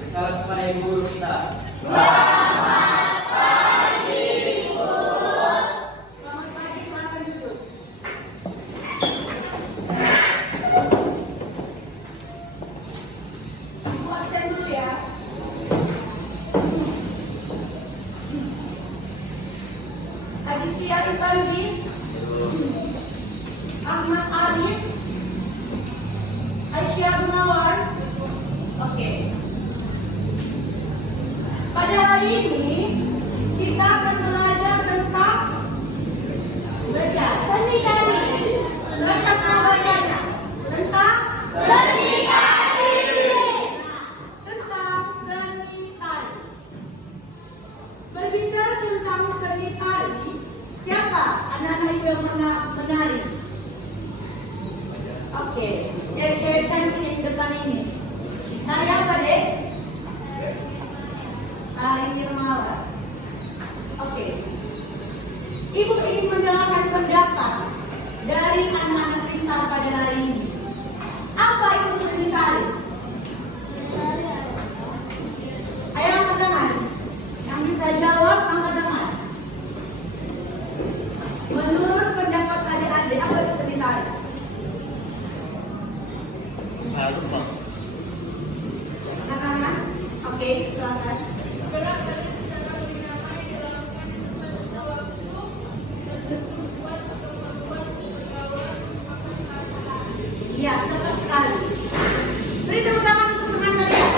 Bersalam kepada ibu guru kita. Selamat pagi, Ibu. Selamat pagi, silakan duduk. Ibu absen dulu ya. Aditya Isandi, Ahmad Arif, Aisyah Gunawan. Oke. Pada hari ini kita akan belajar tentang baca. Seni tari. Tentang cara bacanya. Tentang Seni tari. tentang seni tari. Berbicara tentang seni tari, siapa anak-anak yang menari? Oke, cewek-cewek cantik yang di depan ini. Tari apa, Dek? Tari Nirmala. Oke. Ibu ingin mendengarkan pendapat dari anak-anak pintar pada hari ini. Apa itu seni tari? Ayo angkat tangan. Yang bisa jawab angkat tangan. Menurut pendapat adik-adik, apa itu seni tari? Angkat tangan. Oke, silakan. Iya, tepat sekali. Beri tepuk tangan untuk teman kalian.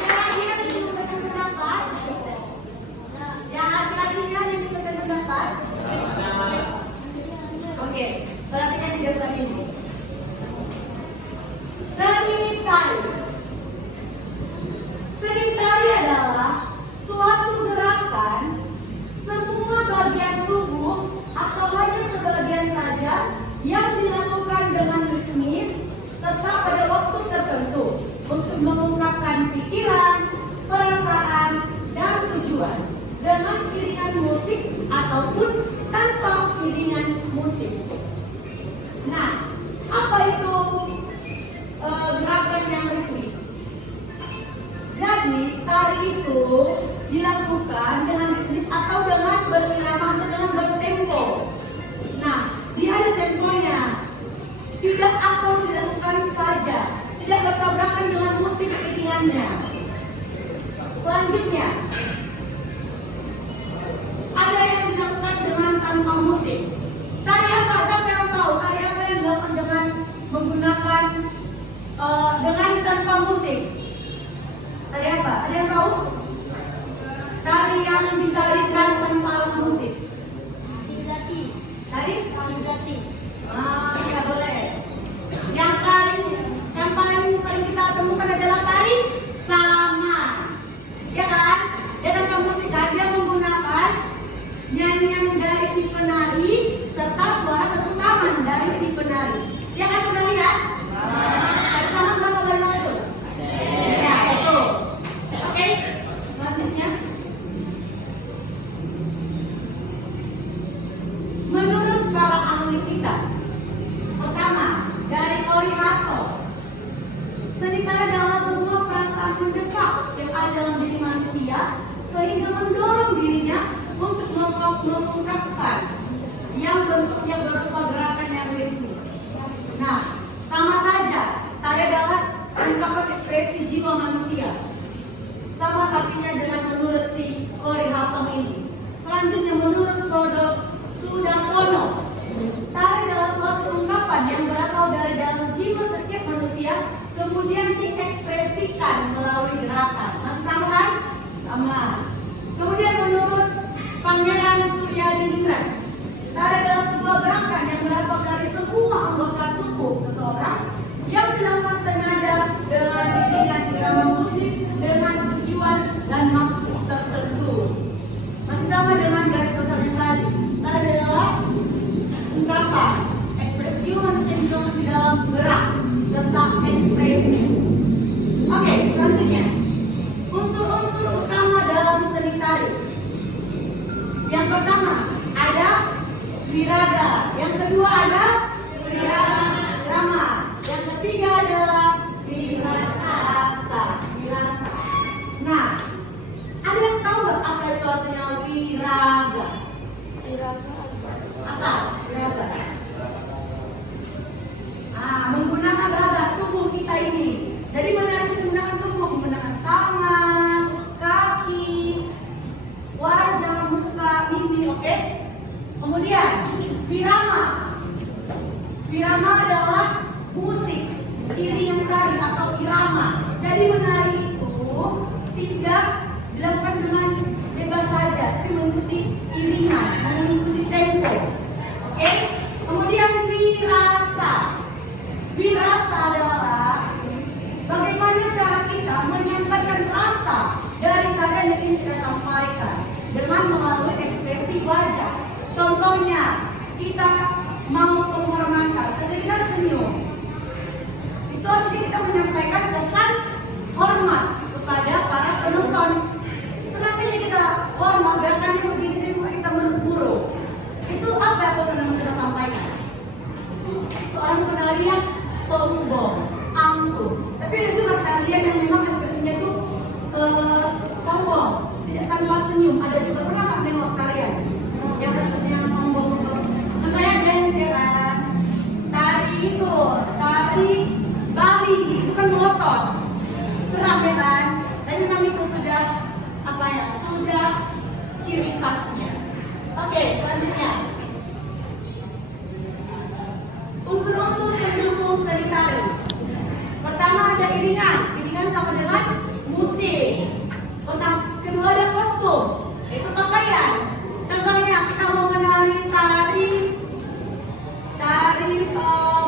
Yang laki-laki yang memberikan pendapat. Yang laki-lakinya yang memberikan pendapat. Oke, perhatikan di depan ini. Seni tari. Seni tari adalah suatu gerakan semua bagian tubuh atau hanya sebagian saja yang dilakukan dengan ritmis serta pada waktu tertentu untuk mengungkapkan pikiran, perasaan, dan tujuan dengan iringan musik ataupun tanpa iringan musik. Nah, apa itu gerakan yang ritmis? Jadi, tari itu dilakukan dengan ritmis atau dengan berirama atau dengan bertempo. Nah, dia ada temponya. Tidak asal dilakukan saja, tidak bertabrakan dengan musik iringannya. Selanjutnya, ada yang dilakukan wiraga. Yang kedua ada wirama. Yang ketiga adalah wirasa. Wirasa. Nah, ada yang tahu nggak apa itu artinya wiraga? Apa? Wiraga. Menggunakan raga tubuh kita ini. Jadi menari menggunakan tubuh, menggunakan tangan, kaki, wajah, muka, ini, oke? Kemudian wirama. Wirama adalah musik, iringan tari atau irama. Jadi menari itu tidak dilakukan dengan bebas saja, tapi mengikuti iringan, mengikuti tempo. Oke? Kemudian wirasa. Wirasa adalah bagaimana cara kita menyampaikan rasa dari tarian yang ingin kita sampaikan dengan melalui ekspresi wajah. Contohnya, kita mau penghormatan, ketika kita senyum, itu artinya kita menyampaikan kesan hormat kepada para penonton. Selanjutnya kita hormat, gerakannya begini, kita menurut. Itu apa yang sedang kita sampaikan? Seorang penari yang sombong, angkuh. Tapi ada juga tarian yang memang ekspresinya itu sombong, tidak tanpa senyum. Ada juga pernah nggak nengok tarian yang ekspresinya sombong itu? Contohnya dance ya kan? Tari Bali itu kan melotot, seram ya kan? Dan memang itu sudah sudah ciri khasnya. Oke, selanjutnya. Unsur-unsur pendukung seni tari. Pertama ada iringan. Iringan sama dengan musik. Kedua ada kostum, yaitu pakaian. Contohnya kita mau menari tari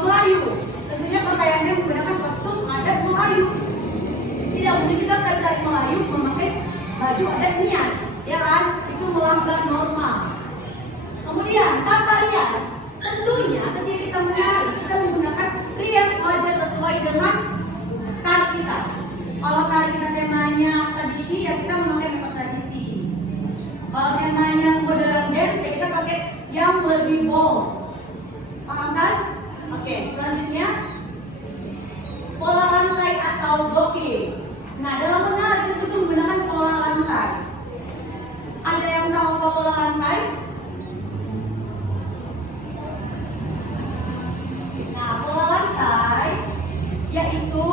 Melayu. Tentunya pakaiannya menggunakan kostum adat Melayu. Tidak mungkin kita tari Melayu memakai baju adat Nias, ya kan? Itu melanggar norma. Kemudian tata rias. Tentunya ketika kita menari, kita menggunakan rias wajah sesuai dengan tari kita. Kalau tari kita temanya tradisi, ya kita memakai makeup tradisi. Kalau temanya modern dance, ya kita pakai yang lebih bold. Paham kan? Oke, selanjutnya pola lantai atau blocking. Nah, dalam menari kita juga menggunakan pola lantai. Ada yang tahu apa pola lantai? Nah, pola lantai yaitu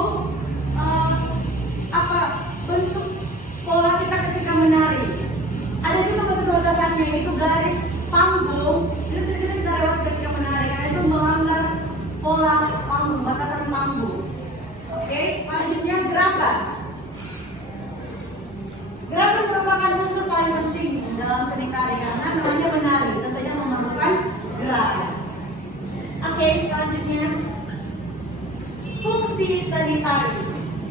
bentuk pola kita ketika menari. Ada juga batas-batasannya, yaitu garis panggung. Itu tidak bisa kita lewati ketika menari karena itu melanggar pola panggung, batasan panggung. Oke, selanjutnya gerakan. Gerakan merupakan unsur paling penting dalam seni tari karena namanya menari, tentunya memerlukan gerakan. Oke, selanjutnya fungsi seni tari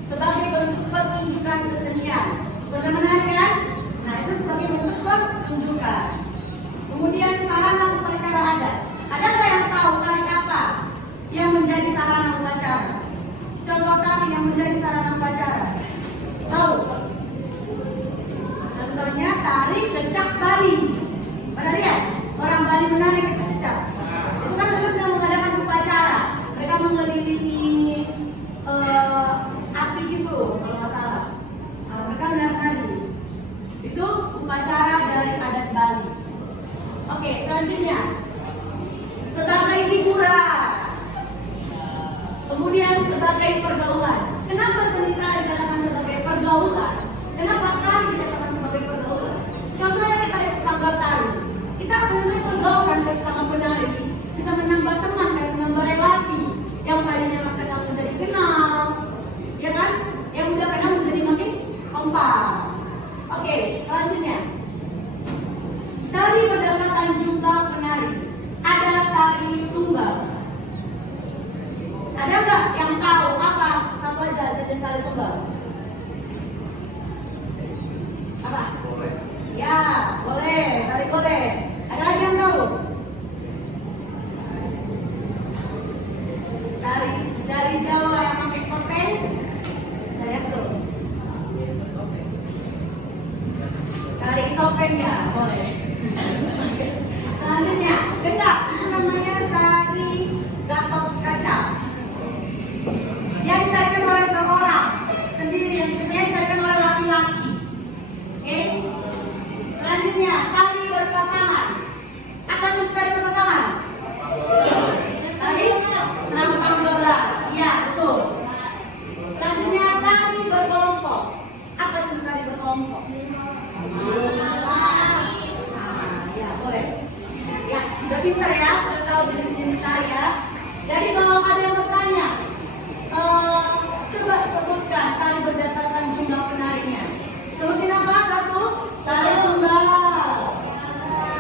sebagai bentuk pertunjukan kesenian. Sudah menari kan? Nah, itu sebagai bentuk pertunjukan. Kemudian sarana upacara adat. Ada nggak yang tahu tari apa yang menjadi sarana upacara? Contoh tari yang menjadi sarana upacara. Tahu? Contohnya tari kecak Bali. Pernah lihat orang Bali menari kecak-kecak? Itu kan mereka sedang mengadakan upacara. Mereka mengelilingi api gitu, kalau nggak salah. Mereka menari. Itu upacara dari adat Bali. Oke, selanjutnya sebagai hiburan. Kemudian sebagai pergaulan. Kenapa seni tari dikatakan sebagai pergaulan? Kenapa tari dikatakan sebagai pergaulan? Contohnya kita ikut sanggar tari. Kita benar-benar pergaulan bersama penari, bisa menambah teman dan menambah relasi. Yang tadinya nggak kenal menjadi kenal, ya kan? Yang udah kenal menjadi makin kompak. Oke, selanjutnya tari berdasarkan jumlah penari. Ada tari tunggal. Ada nggak yang tahu apa satu aja jenis tari tunggal? Apa? Boleh. Ya, boleh. Tari boleh. Sudah pintar ya, sudah tahu jenis-jenis tari ya. Jadi kalau ada yang bertanya, coba sebutkan tari berdasarkan jumlah penarinya. Sebutin apa? Satu, tari tunggal,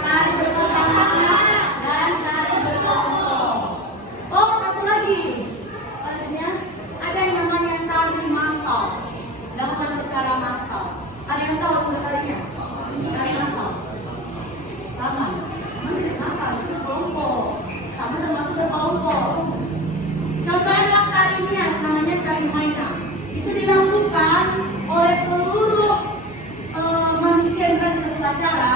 tari berpasangan, dan tari berkelompok. Oh, satu lagi. Selanjutnya, ada yang namanya tari massal, dilakukan secara massal. Ada yang tahu sebenarnya tarinya? Tari massal. Sama. Mana massal itu berkelompok. Sama termasuk berkelompok. Contohnya adalah tari Nias, namanya tari Maina. Itu dilakukan oleh seluruh manusia yang berada di satu acara.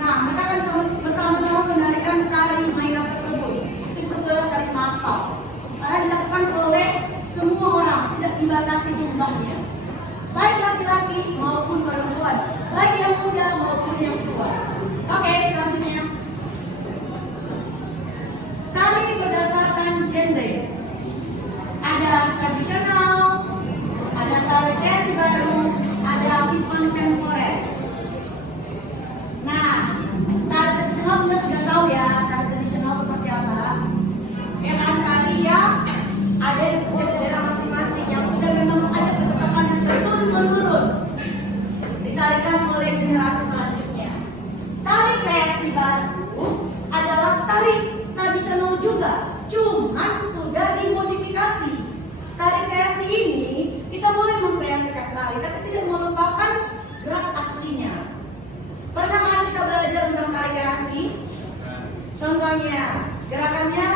Nah, mereka akan bersama-sama menarikan tari Maina tersebut. Itu disebut tari massal. Karena dilakukan oleh semua orang, tidak dibatasi jumlahnya. Baik laki-laki maupun perempuan, baik yang muda maupun yang tua. Oke, selanjutnya. Tari berdasarkan genre. Ada tradisional, ada tari kreasi baru, ada kontemporer. Nah, tari tradisional juga sudah tahu ya, tari tradisional seperti apa. Ya kan, tari yang ada di setiap daerah masing-masing yang sudah memang ada ketetapan yang sudah turun-menurun ditarikan oleh generasi selanjutnya. Tari kreasi baru adalah tari tradisional juga, cuman sudah dimodifikasi. Tari kreasi ini kita boleh mengkreasikan tari, tapi tidak melupakan gerak aslinya. Pernah kan kita belajar tentang tari kreasi? Contohnya, gerakannya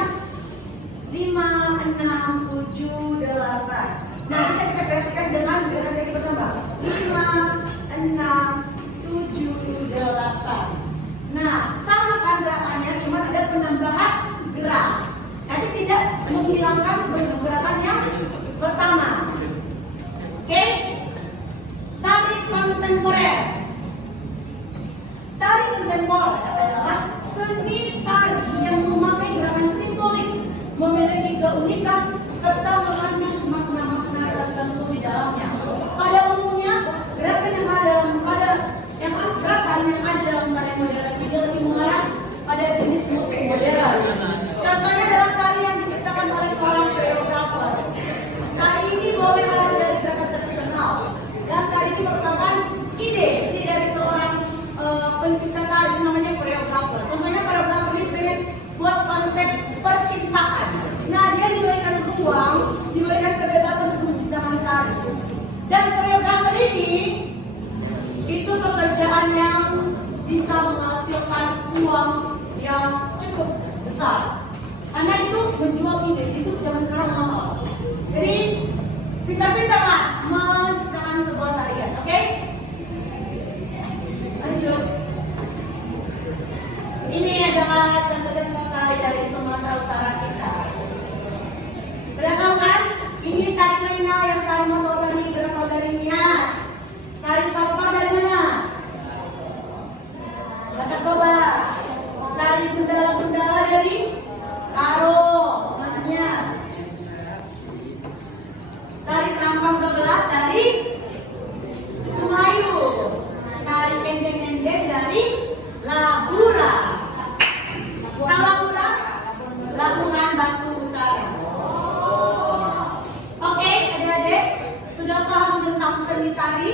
5, 6, 7, 8. Nah, bisa kita kreasikan dengan gerakan yang pertama. 5, 6, 7, 8. Nah, sama kan gerakannya, cuma ada penambahan gerak. Tapi tidak menghilangkan bentuk gerakan yang pertama. Oke? Tari kontemporer. Tari kontemporer adalah seni tari yang memakai gerakan simbolik, memiliki keunikan serta mengandung makna-makna tertentu di dalamnya. Pada umumnya, gerakan yang ada dalam tari modern ini lebih mengarah pada jenis musik modern. Contohnya adalah tari yang diciptakan oleh seorang koreografer. Tari ini boleh lari dari gerakan tradisional, dan tari ini merupakan ide dari seorang pencipta tari, namanya koreografer. Contohnya koreografer ini pengen buat konsep percintaan. Nah, dia diberikan ruang, diberikan kebebasan untuk menciptakan tari. Dan koreografer ini itu pekerjaan yang bisa menghasilkan uang yang cukup besar. Karena itu menjual ide, itu zaman sekarang mahal. Jadi pintar-pintarlah menciptakan sebuah tarian, oke? Lanjut. Ini adalah contoh-contoh tari dari Sumatera Utara kita. Sudah tahu kan? Ini tari Maina yang tari saudari berasal dari Nias. Tari Toba dari mana? Kata Toba. Tari Gundala dari Karo. Selanjutnya. Tari Serampang 12 dari Suku Melayu. Tari Endeng-endeng dari Labura. Tahu Labura? Labuhan Batu Utara. Oke, adik-adik, sudah paham tentang seni tari?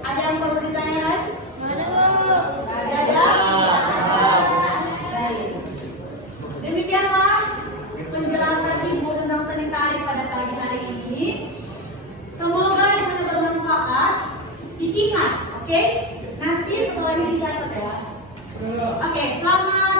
Ada yang perlu ditanyakan? Ada? Baik. Demikianlah penjelasan Ibu tentang seni tari pada pagi hari ini. Semoga itu bermanfaat. Diingat, oke? Nanti setelah ini dicatat ya. Oke, selamat